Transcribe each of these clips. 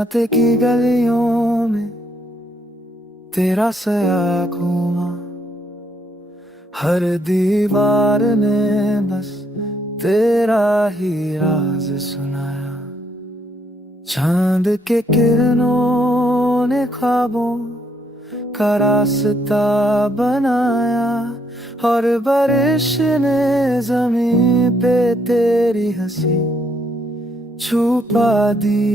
सन्नाटे की गलियों में तेरा सया घूमा, हर दीवार ने बस तेरा ही राज सुनाया। चांद के किरणों ने ख्वाबों का रास्ता बनाया, और बारिश ने जमीन पे तेरी हंसी छुपा दी।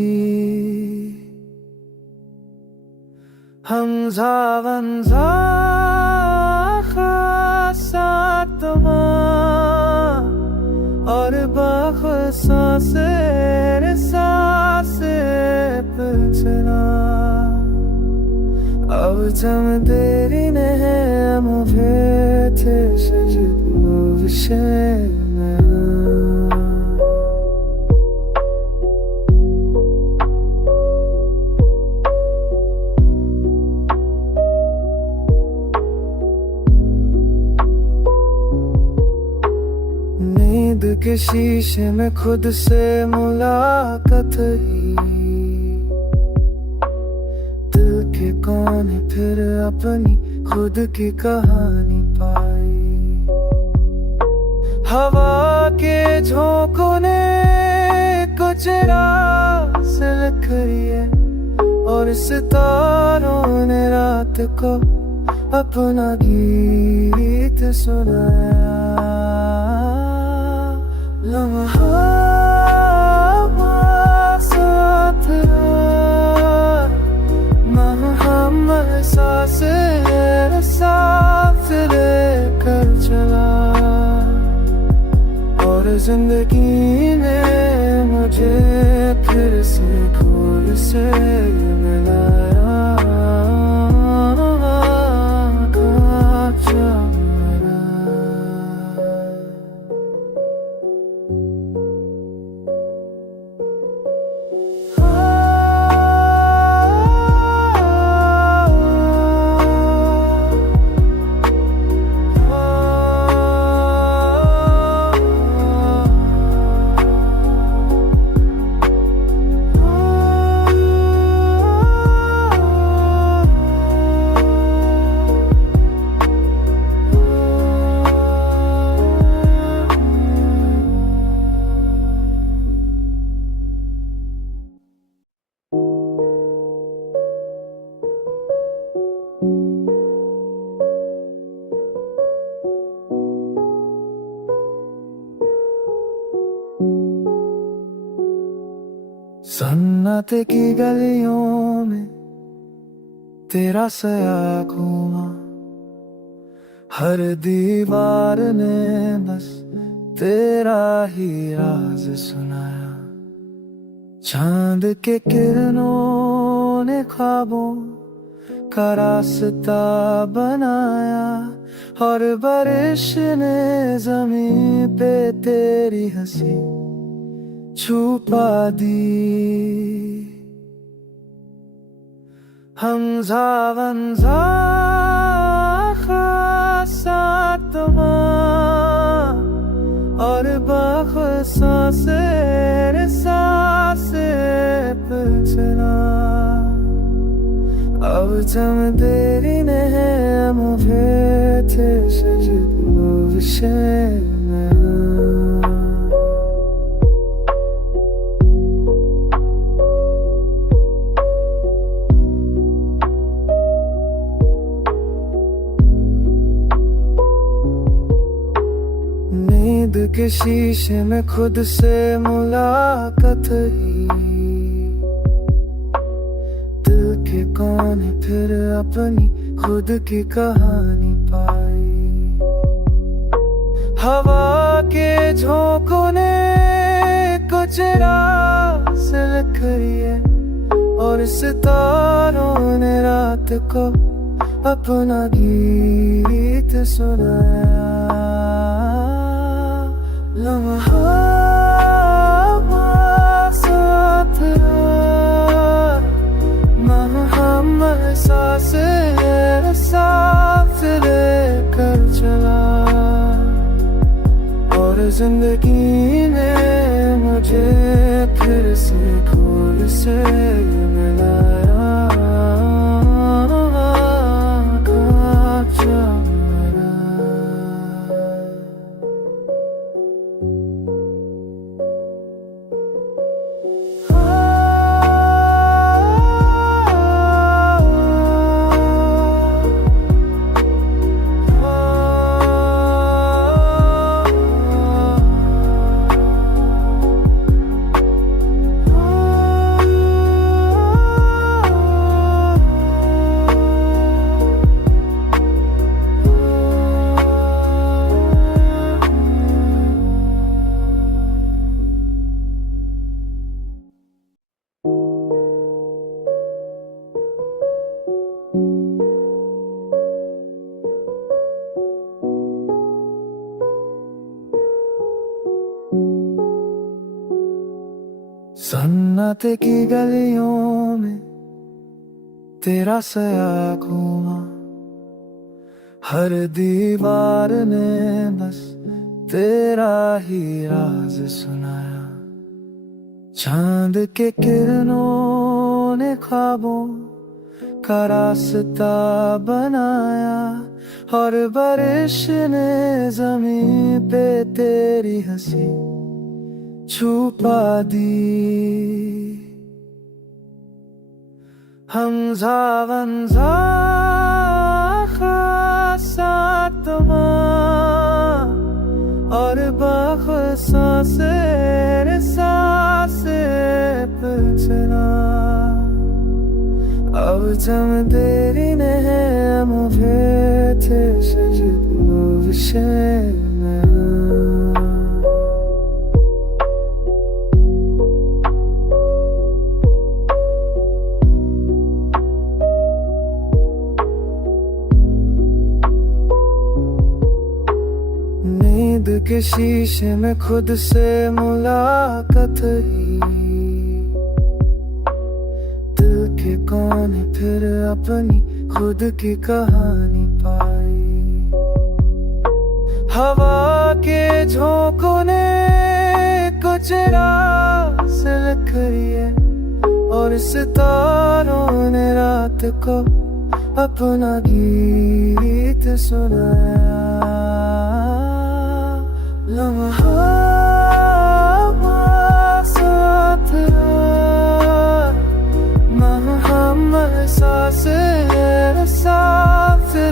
हमजा वंजा खासा तमा और बखसासे सांसे पिछला, अब जम तेरी ने मुझे थे सजद विषय के शीशे में खुद से मुलाकात ही, दिल के कौन फिर अपनी खुद की कहानी पाई। हवा के झोंकों ने कुछ रास लिख है, और सितारों ने रात को अपना गीत सुनाया। लम्हा साथ मोहम्मद साथ लेकर चला, और जिंदगी ने मुझे फिर से खोल से मिलाया। सन्नाटे की गलियों में तेरा सया घूमा, हर दीवार ने बस तेरा ही राज सुनाया। चांद के किरणों ने ख्वाबों का रास्ता बनाया, और बारिश ने जमीन पे तेरी हंसी छुपा दी। हमजा वंजा खासा तमा और बखसासे सांसे पिछला, अब जम तेरी ने मुझे थे सजद विषय के शीशे में खुद से मुलाकात ही, दिल के कौन फिर अपनी खुद की कहानी पाई। हवा के झोंकों ने कुछ रास लिख है, और सितारों ने रात को अपना गीत सुनाया। लम्हा साथ मोहम्मद साथ लेकर चला, और जिंदगी ने मुझे फिर से खोल से मिलाया काचा मेरा। सन्नाटे की गलियों में तेरा सया घूमा, हर दीवार ने बस तेरा ही राज सुनाया। चांद के किरणों ने ख्वाबों का रास्ता बनाया, और बारिश ने जमीन पे तेरी हंसी छुपा दी। हमजा वंजा खासा तमाम, और बखसा से सांसे पे चला। अब जम तेरी ने मुझे थे सजद विषय में। नींद के शीशे में खुद से मुलाकात ही, दिल के कोने फिर अपनी खुद की कहानी पाई। हवा के झोंकों ने कुछ राज लिख लिए, और सितारों ने रात को अपना गीत सुनाया। लम्हा साथ मोहम्मद सांस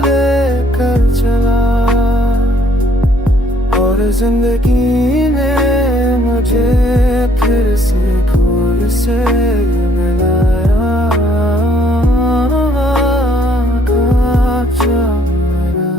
लेकर चला, और जिंदगी ने मुझे फिर से खोल से मिलाया काचा मेरा।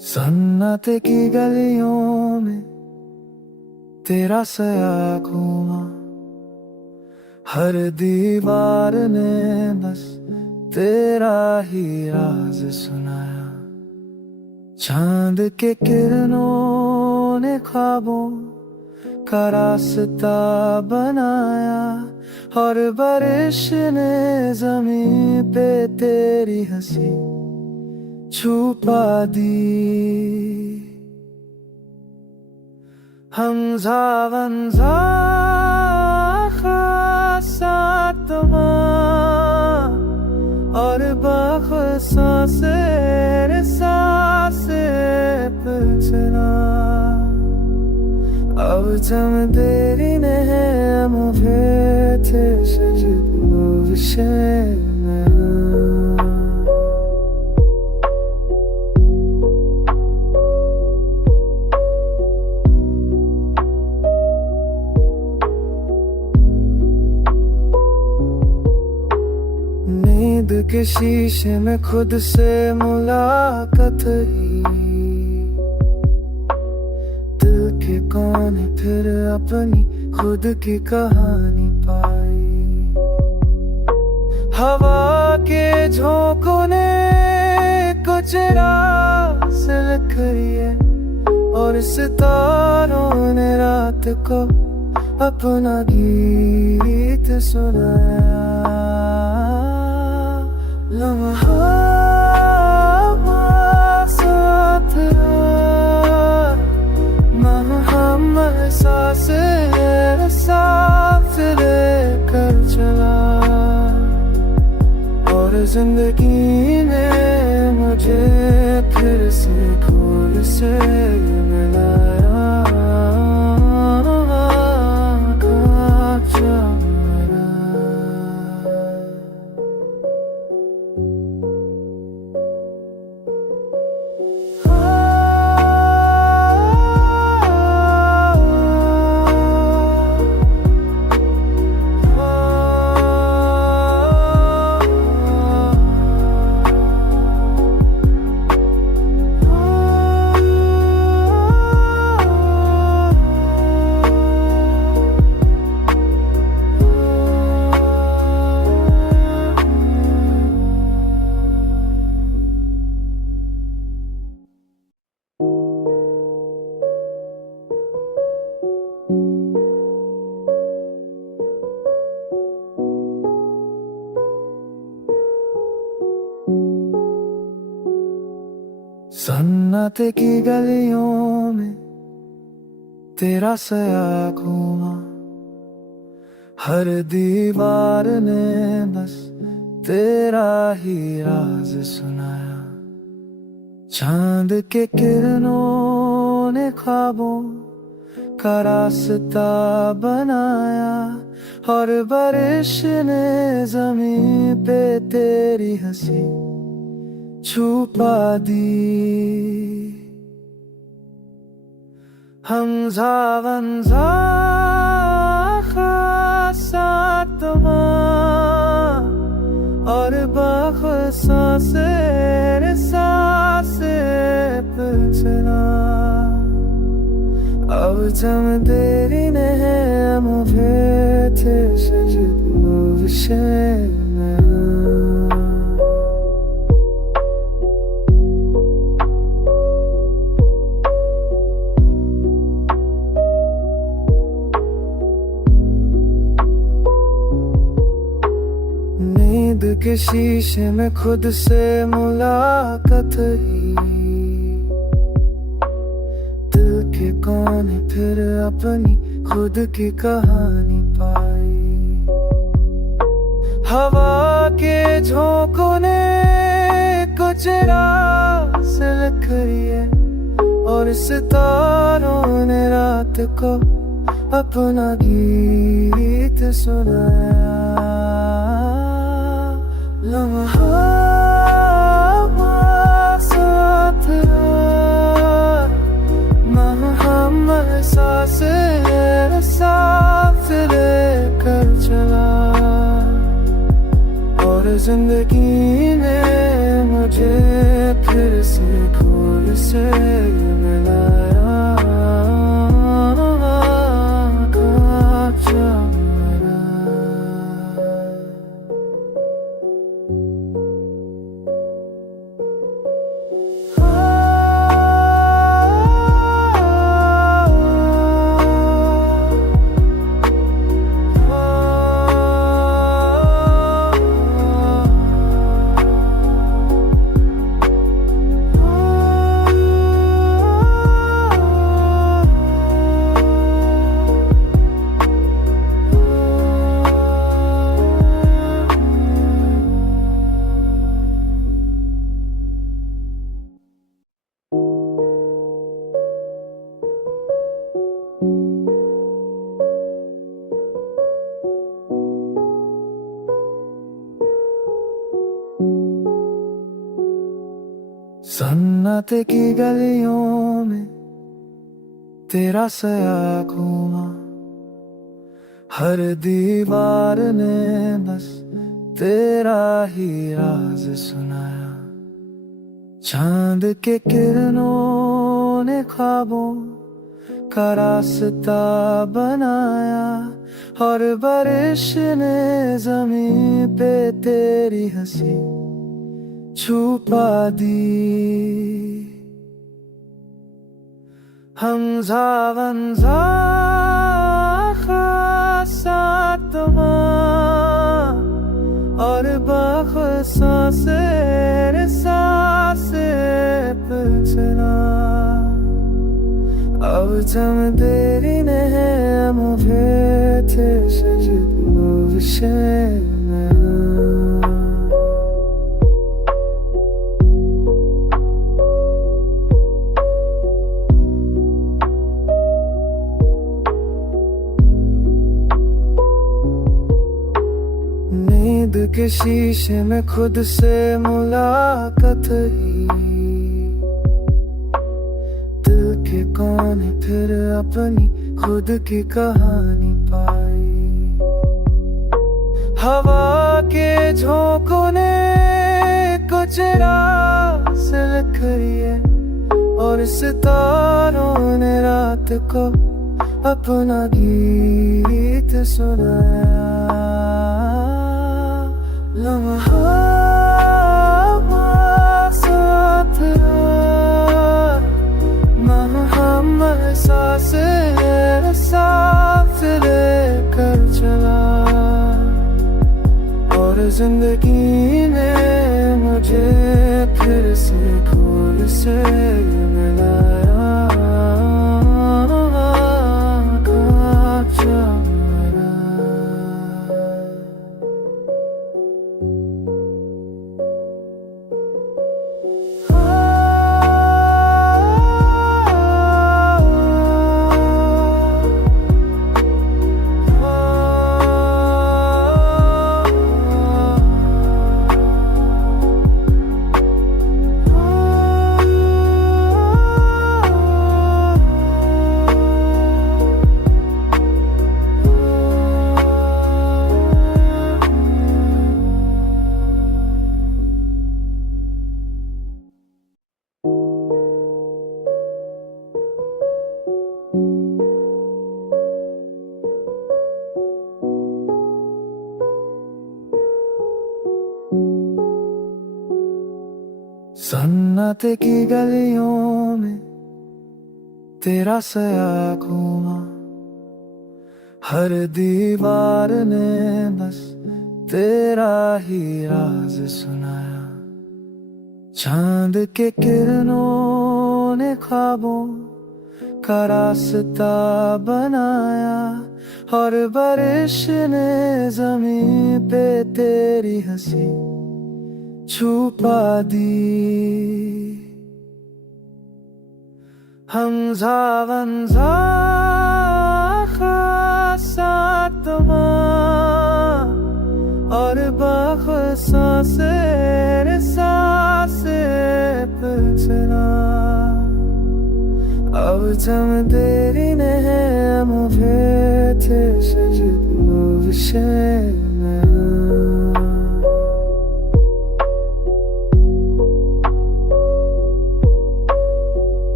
सन्नाटे की गलियों में तेरा सया घूमा, हर दीवार ने बस तेरा ही राज सुनाया। चांद के किरणों ने ख्वाबों का रास्ता बनाया, और बारिश ने जमीन पे तेरी हंसी छुपा दी। हमजा वंजा खासा तमाम, और बखसा से सांसे पे चला। अब जम तेरी ने मुझे थे सजद विषय में। के शीशे में खुद से मुलाकात ही, दिल के कोने फिर अपनी खुद की कहानी पाई। हवा के झोंकों ने कुछ राज लिख है और सितारों ने रात को अपना गीत सुनाया। लम्हा साथ मोहम्मद सांसें साथ लेकर चला और जिंदगी ने मुझे फिर से खोल से मिलाया। सन्नाटे की गलियों में तेरा सया घूमा, हर दीवार ने बस तेरा ही राज सुनाया। चांद के किरणों ने ख्वाबों का रास्ता बनाया और बारिश ने जमीन पे तेरी हंसी छुपा दी। हमजा वंजा खासा तुमा और बाख सांसे चला। अब जम तेरी ने मुझे थे सजद विषय के शीशे में खुद से मुलाकात ही, दिल के कोने फिर अपनी खुद की कहानी पाई। हवा के झोंकों ने कुछ राज लिख है और सितारों ने रात को अपना गीत सुनाया। लम्हा साथ मोहम्मद सांसें साथ लेकर चला और जिंदगी ने मुझे फिर से खोल से मिलाया। सन्नाटे की गलियों में तेरा सया घूमा, हर दीवार ने बस तेरा ही राज सुनाया। चांद के किरणों ने ख्वाबों का रास्ता बनाया, और बारिश ने जमीन पे तेरी हंसी छुपा दी। हमजा वंजा खासा तमाम, और बखसा से सांसे पिछला। अब जम तेरी ने मुझे थे सजद विषय के शीशे में खुद से मुलाकात ही। दिल के कोने फिर अपनी खुद की कहानी पाई। हवा के झोंकों ने कुछ रास लिख लिए, और सितारों ने रात को अपना गीत सुनाया। लम्हा साथ मोहम्मद साथ लेकर चला, और जिंदगी ने मुझे फिर से फूल से मिलाया। सन्नाटे की गलियों में तेरा सया घूमा, हर दीवार ने बस तेरा ही राज सुनाया। चांद के किरणों ने ख्वाबों का रास्ता बनाया, और बारिश ने जमीन पे तेरी हंसी छुपा दी। हमजा वंजा खासा तमाम, और बखसा से सांसे पिछला। अब जम तेरी ने मुझे थे सजद विषय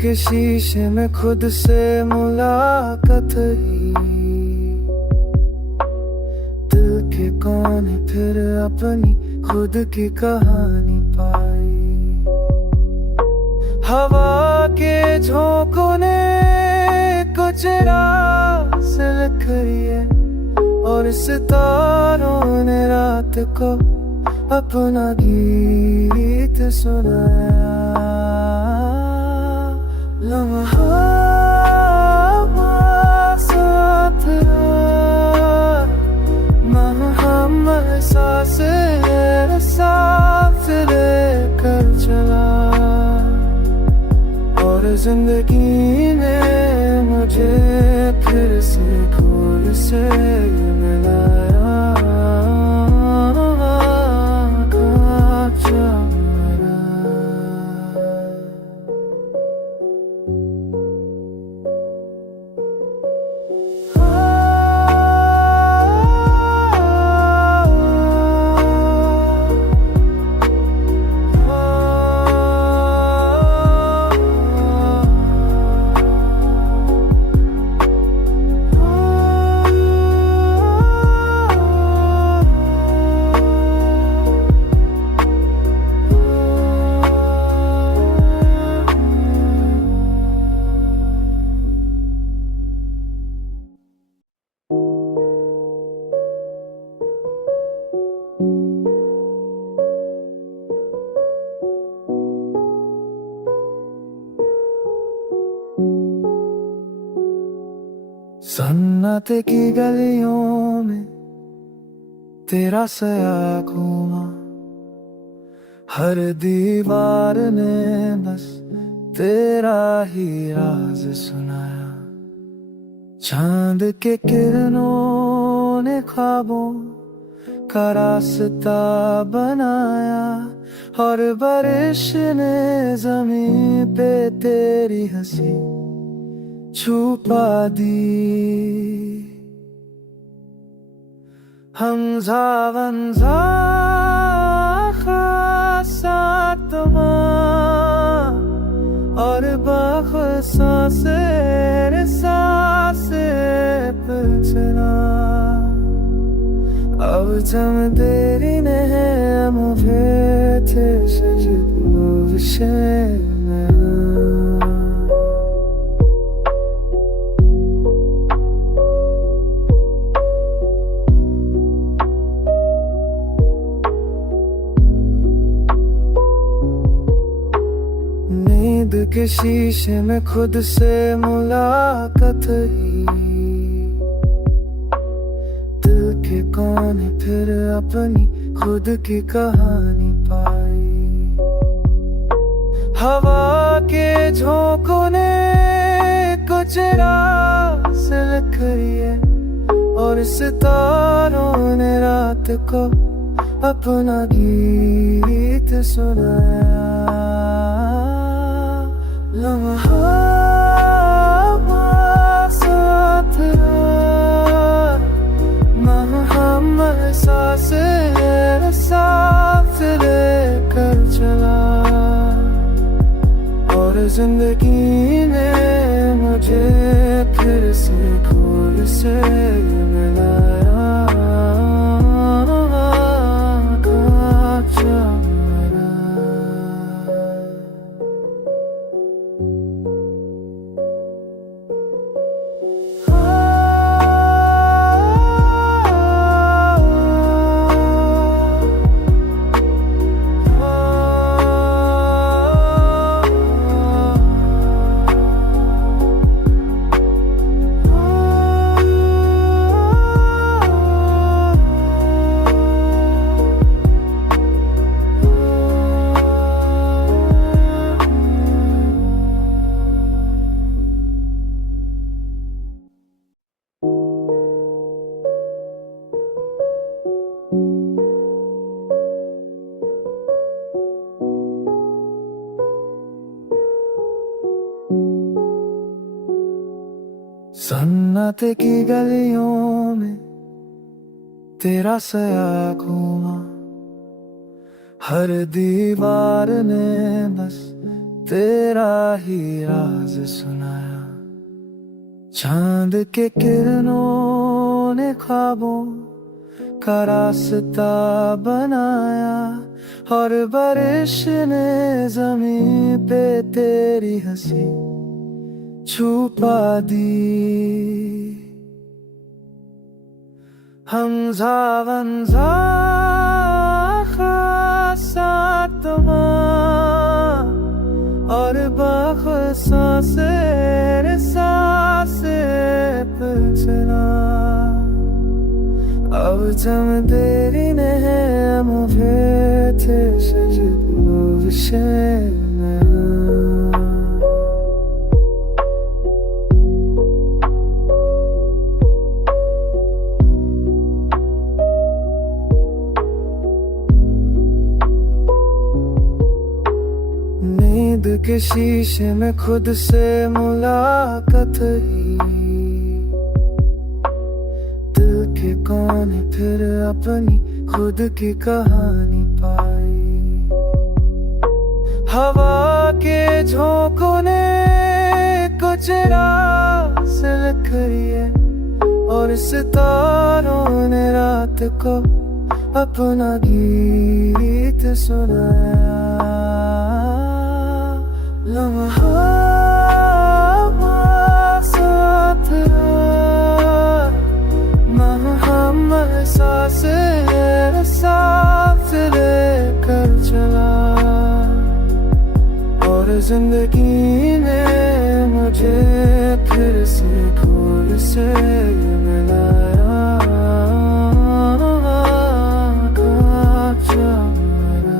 के शीशे में खुद से मुलाकात ही। दिल के कोने फिर अपनी खुद की कहानी पाई। हवा के झोंकों ने कुछ रास लिख लिए, और सितारों ने रात को अपना गीत सुनाया। लम्हा साथ मोहम्मद साथ लेकर चला, और जिंदगी ने मुझे फिर से फूल से मिलाया। सन्नाटे की गलियों में तेरा सया घूमा, हर दीवार ने बस तेरा ही राज सुनाया। चांद के किरणों ने ख्वाबों का रास्ता बनाया, और बारिश ने जमीन पे तेरी हंसी छुपा दी। हमजा वंजा खासा तमाम, और बखसासे सांसे पे चला। अब जम तेरी ने मुझे थे सजद विषय में। नींद के शीशे में खुद से मुलाकात ही, दिल के कोने फिर अपनी खुद की कहानी पाई। हवा के झोंकों ने कुछ राज लिख लिए, और सितारों ने रात को अपना गीत सुनाया। लम्हा साथ मोहम्मद सांसे साथ लेकर चला, और जिंदगी ने मुझे फिर से खोल से मिलाया। सन्नाटे की गलियों में तेरा सया घूमा, हर दीवार ने बस तेरा ही राज सुनाया। चांद के किरणों ने ख्वाबों का रास्ता बनाया, और बारिश ने जमीन पे तेरी हंसी छुपा दी। हमजा वंजा खासा तमाम, और बखसासे सांसे पे चला। अब जम तेरी ने मुझे थे सजद विषय में। नींद के शीशे में खुद से मुलाकात ही, दिल के कोने फिर अपनी खुद की कहानी पाई। हवा के झोंकों ने कुछ राज लिख लिए, और सितारों ने रात को अपना गीत सुनाया। लम्हा साथ मोहम्मद सांसे साथ लेकर चला, और जिंदगी ने मुझे फिर से खोल से मिलाया काचा मेरा।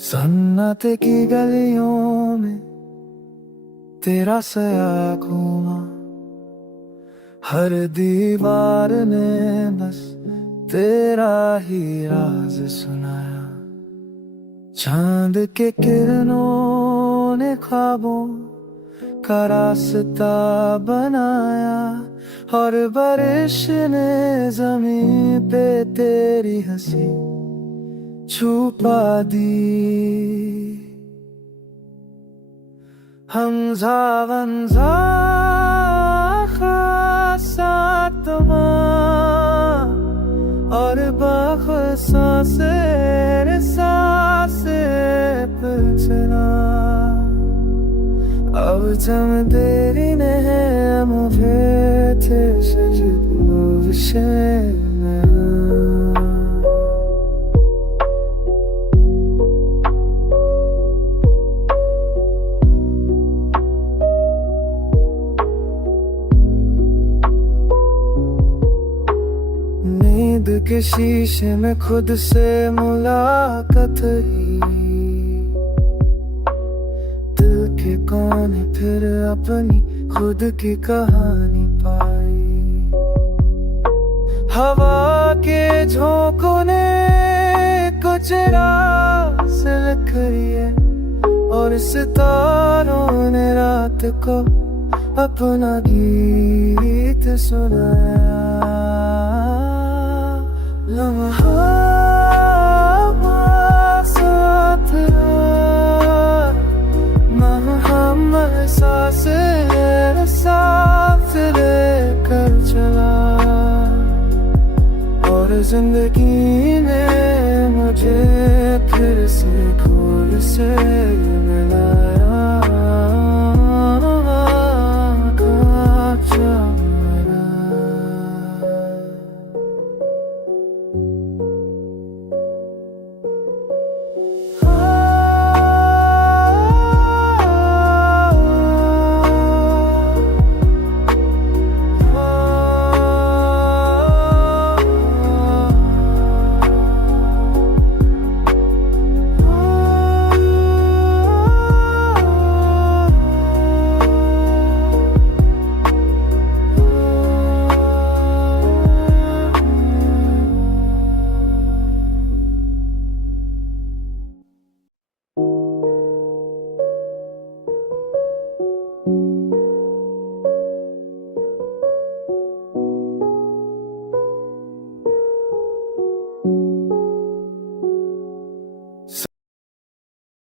सन्नाटे की गलियों में तेरा सया घूमा, हर दीवार ने बस तेरा ही राज सुनाया। चांद के किरणों ने ख्वाबों का रास्ता बनाया, और बारिश ने जमीन पे तेरी हंसी छुपा दी। हमजा वंजा खासा तमा और बखसा से सांसे पिछला। अब जम तेरी ने मुझे थे सजद विषय के शीशे में खुद से मुलाकात ही। दिल के कोने फिर अपनी खुद की कहानी पाई। हवा के झोंकों ने कुछ रास लिख लिए, और सितारों ने रात को अपना गीत सुनाया। लम्हा साथ मोहम्मद साथ लेकर चला, और जिंदगी ने मुझे फिर से खोल से मिलाया।